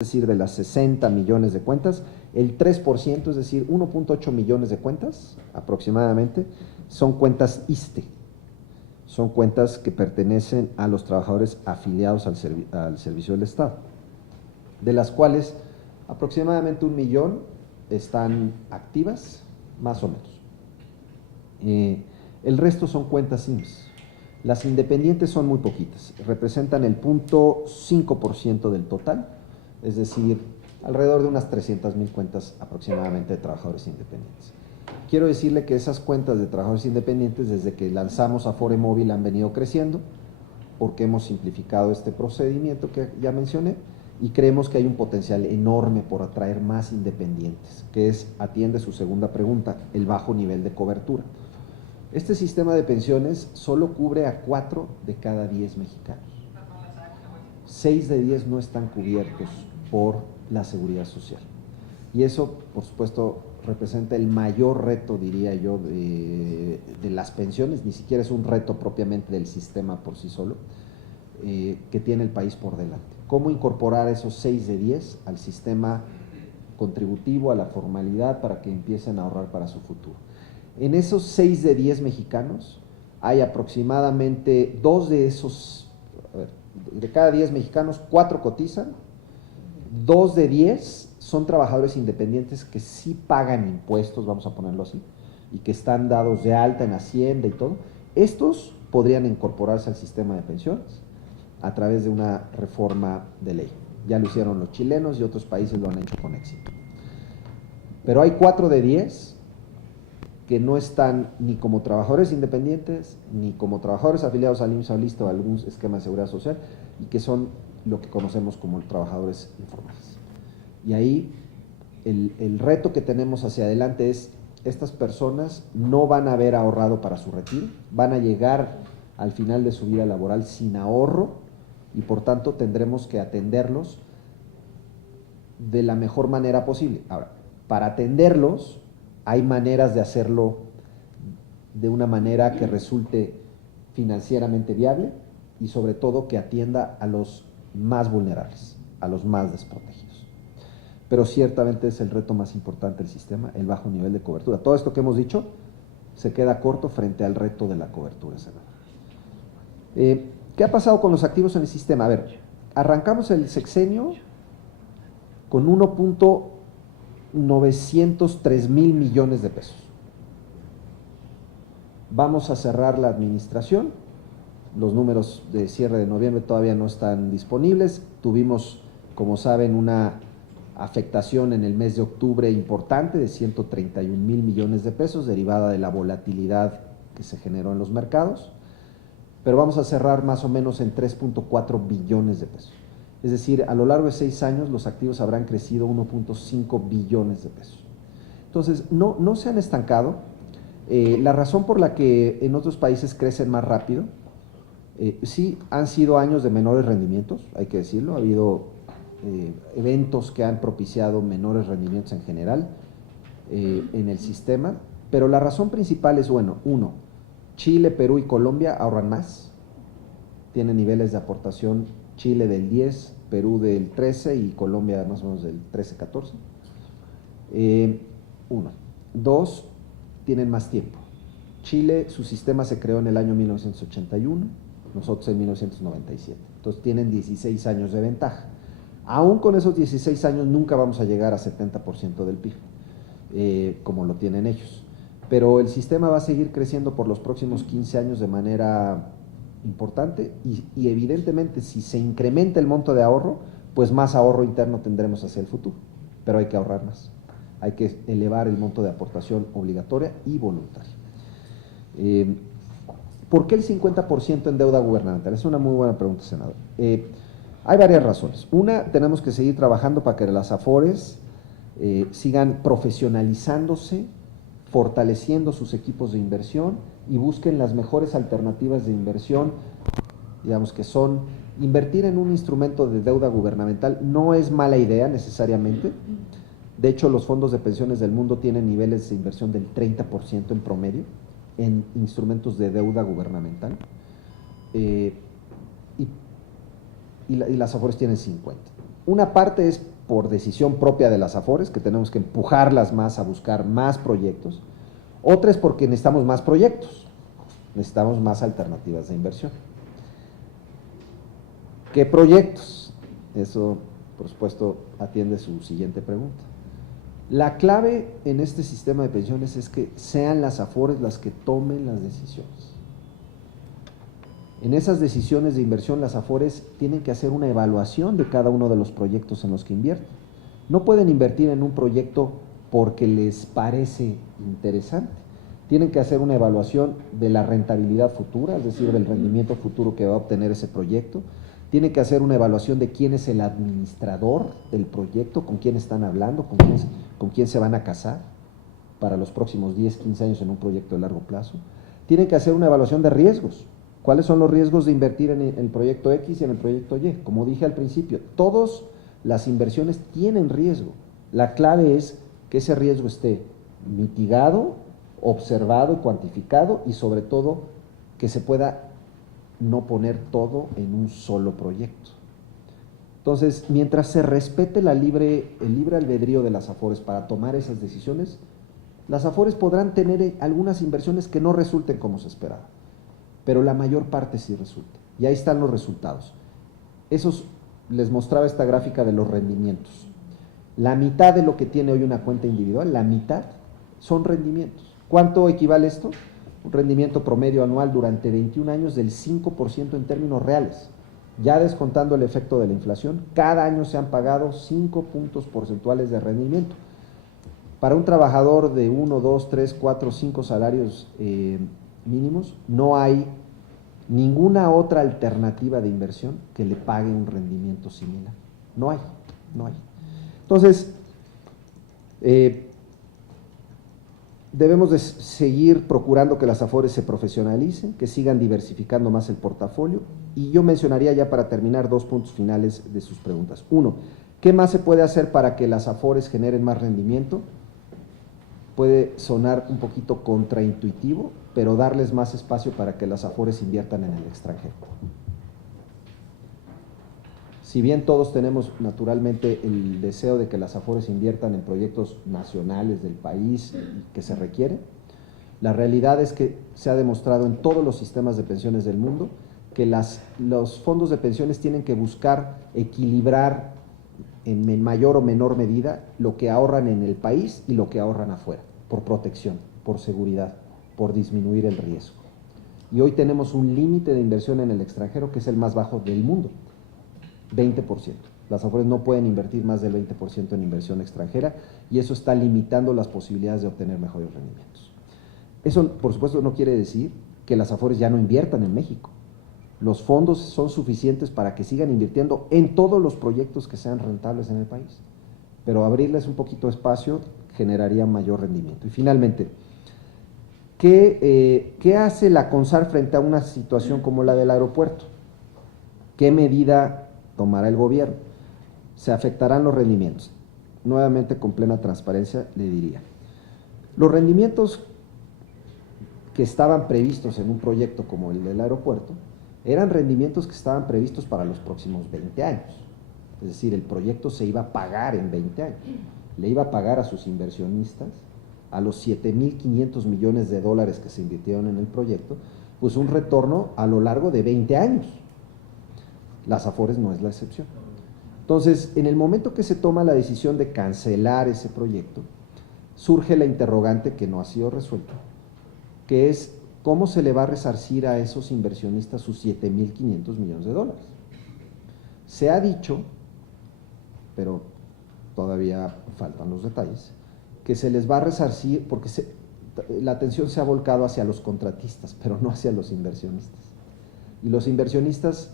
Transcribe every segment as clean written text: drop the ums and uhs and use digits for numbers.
es decir, de las 60 millones de cuentas, el 3%, es decir, 1.8 millones de cuentas aproximadamente, son cuentas ISSSTE, son cuentas que pertenecen a los trabajadores afiliados al servicio del Estado, de las cuales aproximadamente 1 millón están activas, más o menos. El resto son cuentas IMSS. Las independientes son muy poquitas, representan el 0.5% del total, es decir, alrededor de unas 300,000 cuentas aproximadamente de trabajadores independientes. Quiero decirle que esas cuentas de trabajadores independientes, desde que lanzamos Afore Móvil, han venido creciendo, porque hemos simplificado este procedimiento que ya mencioné, y creemos que hay un potencial enorme por atraer más independientes, que atiende su segunda pregunta, el bajo nivel de cobertura. Este sistema de pensiones solo cubre a 4 de cada 10 mexicanos. 6 de 10 no están cubiertos por la seguridad social. Y eso, por supuesto, representa el mayor reto, diría yo, de las pensiones. Ni siquiera es un reto propiamente del sistema por sí solo, que tiene el país por delante. ¿Cómo incorporar esos 6 de 10 al sistema contributivo, a la formalidad, para que empiecen a ahorrar para su futuro? En esos 6 de 10 mexicanos, hay aproximadamente 2 de esos, de cada 10 mexicanos, 4 cotizan, 2 de 10 son trabajadores independientes que sí pagan impuestos, vamos a ponerlo así, y que están dados de alta en Hacienda y todo. Estos podrían incorporarse al sistema de pensiones a través de una reforma de ley. Ya lo hicieron los chilenos y otros países lo han hecho con éxito. Pero hay 4 de 10 que no están ni como trabajadores independientes, ni como trabajadores afiliados al IMSS o al ISSSTE o a algún esquema de seguridad social, y que son lo que conocemos como trabajadores informales. Y ahí el reto que tenemos hacia adelante es, estas personas no van a haber ahorrado para su retiro, van a llegar al final de su vida laboral sin ahorro, y por tanto tendremos que atenderlos de la mejor manera posible. Ahora, para atenderlos, hay maneras de hacerlo de una manera que resulte financieramente viable y sobre todo que atienda a los más vulnerables, a los más desprotegidos. Pero ciertamente es el reto más importante del sistema, el bajo nivel de cobertura. Todo esto que hemos dicho se queda corto frente al reto de la cobertura, senador. ¿Qué ha pasado con los activos en el sistema? A ver, arrancamos el sexenio con 1.903 mil millones de pesos. Vamos a cerrar la administración, los números de cierre de noviembre todavía no están disponibles, tuvimos, como saben, una afectación en el mes de octubre importante de 131 mil millones de pesos, derivada de la volatilidad que se generó en los mercados, pero vamos a cerrar más o menos en 3.4 billones de pesos. Es decir, a lo largo de 6 años los activos habrán crecido 1.5 billones de pesos. Entonces, no se han estancado. La razón por la que en otros países crecen más rápido, sí han sido años de menores rendimientos, hay que decirlo, ha habido eventos que han propiciado menores rendimientos en general en el sistema, pero la razón principal es, bueno, uno, Chile, Perú y Colombia ahorran más, tienen niveles de aportación, Chile del 10, Perú del 13 y Colombia más o menos del 13-14. Uno. Dos, tienen más tiempo. Chile, su sistema se creó en el año 1981, nosotros en 1997. Entonces tienen 16 años de ventaja. Aún con esos 16 años nunca vamos a llegar a 70% del PIB, como lo tienen ellos. Pero el sistema va a seguir creciendo por los próximos 15 años de manera importante y evidentemente si se incrementa el monto de ahorro, pues más ahorro interno tendremos hacia el futuro, pero hay que ahorrar más, hay que elevar el monto de aportación obligatoria y voluntaria. ¿Por qué el 50% en deuda gubernamental? Es una muy buena pregunta, senador. Hay varias razones. Una, tenemos que seguir trabajando para que las AFORES sigan profesionalizándose, fortaleciendo sus equipos de inversión y busquen las mejores alternativas de inversión, digamos que son, invertir en un instrumento de deuda gubernamental no es mala idea necesariamente. De hecho, los fondos de pensiones del mundo tienen niveles de inversión del 30% en promedio en instrumentos de deuda gubernamental, y las AFORES tienen 50%. Una parte es por decisión propia de las AFORES, que tenemos que empujarlas más a buscar más proyectos. Otra es porque necesitamos más proyectos, necesitamos más alternativas de inversión. ¿Qué proyectos? Eso, por supuesto, atiende su siguiente pregunta. La clave en este sistema de pensiones es que sean las AFORES las que tomen las decisiones. En esas decisiones de inversión, las AFORES tienen que hacer una evaluación de cada uno de los proyectos en los que invierten. No pueden invertir en un proyecto porque les parece interesante. Tienen que hacer una evaluación de la rentabilidad futura, es decir, del rendimiento futuro que va a obtener ese proyecto. Tienen que hacer una evaluación de quién es el administrador del proyecto, con quién están hablando, con quién se van a casar para los próximos 10, 15 años en un proyecto de largo plazo. Tienen que hacer una evaluación de riesgos. ¿Cuáles son los riesgos de invertir en el proyecto X y en el proyecto Y? Como dije al principio, todas las inversiones tienen riesgo. La clave es que ese riesgo esté mitigado, observado y cuantificado, y sobre todo que se pueda no poner todo en un solo proyecto. Entonces, mientras se respete el libre albedrío de las AFORES para tomar esas decisiones, las AFORES podrán tener algunas inversiones que no resulten como se esperaba, pero la mayor parte sí resulta. Y ahí están los resultados. Esos, les mostraba esta gráfica de los rendimientos. La mitad de lo que tiene hoy una cuenta individual, la mitad, son rendimientos. ¿Cuánto equivale esto? Un rendimiento promedio anual durante 21 años del 5% en términos reales. Ya descontando el efecto de la inflación, cada año se han pagado 5 puntos porcentuales de rendimiento. Para un trabajador de 1, 2, 3, 4, 5 salarios mínimos, no hay ninguna otra alternativa de inversión que le pague un rendimiento similar. No hay. Entonces, debemos de seguir procurando que las AFORES se profesionalicen, que sigan diversificando más el portafolio, y yo mencionaría ya para terminar 2 puntos finales de sus preguntas. Uno, ¿qué más se puede hacer para que las AFORES generen más rendimiento? Puede sonar un poquito contraintuitivo, pero darles más espacio para que las AFORES inviertan en el extranjero. Si bien todos tenemos naturalmente el deseo de que las AFORES inviertan en proyectos nacionales del país que se requiere, la realidad es que se ha demostrado en todos los sistemas de pensiones del mundo que los fondos de pensiones tienen que buscar equilibrar en mayor o menor medida lo que ahorran en el país y lo que ahorran afuera, por protección, por seguridad, por disminuir el riesgo. Y hoy tenemos un límite de inversión en el extranjero que es el más bajo del mundo, 20%. Las AFORES no pueden invertir más del 20% en inversión extranjera, y eso está limitando las posibilidades de obtener mejores rendimientos. Eso, por supuesto, no quiere decir que las AFORES ya no inviertan en México. Los fondos son suficientes para que sigan invirtiendo en todos los proyectos que sean rentables en el país, pero abrirles un poquito de espacio generaría mayor rendimiento. Y finalmente, ¿qué hace la CONSAR frente a una situación como la del aeropuerto? ¿Qué medida tomará el gobierno? Se afectarán los rendimientos. Nuevamente, con plena transparencia, le diría, los rendimientos que estaban previstos en un proyecto como el del aeropuerto eran rendimientos que estaban previstos para los próximos 20 años. Es decir, el proyecto se iba a pagar en 20 años. Le iba a pagar a sus inversionistas, a los 7.500 millones de dólares que se invirtieron en el proyecto, pues un retorno a lo largo de 20 años. Las AFORES no es la excepción. Entonces, en el momento que se toma la decisión de cancelar ese proyecto, surge la interrogante que no ha sido resuelta, que es cómo se le va a resarcir a esos inversionistas sus 7.500 millones de dólares. Se ha dicho, pero todavía faltan los detalles, que se les va a resarcir porque la atención se ha volcado hacia los contratistas, pero no hacia los inversionistas. Y los inversionistas,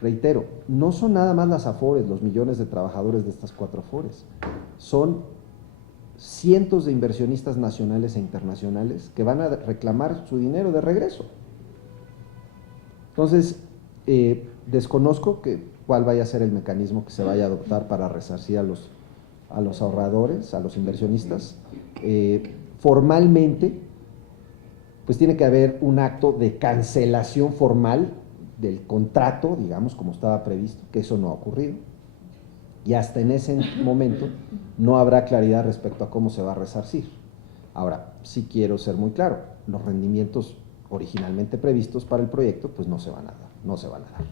reitero, no son nada más las AFORES, los millones de trabajadores de estas 4 AFORES, son cientos de inversionistas nacionales e internacionales que van a reclamar su dinero de regreso. Entonces, desconozco cuál vaya a ser el mecanismo que se vaya a adoptar para resarcir a los ahorradores, a los inversionistas. Formalmente, pues tiene que haber un acto de cancelación formal del contrato, digamos, como estaba previsto, que eso no ha ocurrido. Y hasta en ese momento no habrá claridad respecto a cómo se va a resarcir. Ahora, sí quiero ser muy claro, los rendimientos originalmente previstos para el proyecto pues no se van a dar, no se van a dar.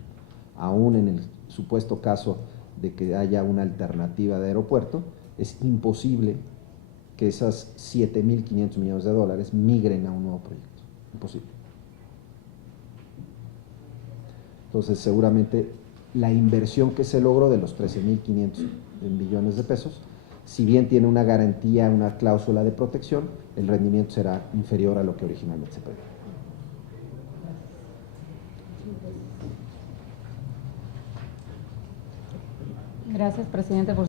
Aún en el supuesto caso de que haya una alternativa de aeropuerto, es imposible que esas 7.500 millones de dólares migren a un nuevo proyecto. Imposible. Entonces, seguramente la inversión que se logró de los 13.500 millones de pesos, si bien tiene una garantía, una cláusula de protección, el rendimiento será inferior a lo que originalmente se prevé. Gracias, presidente, por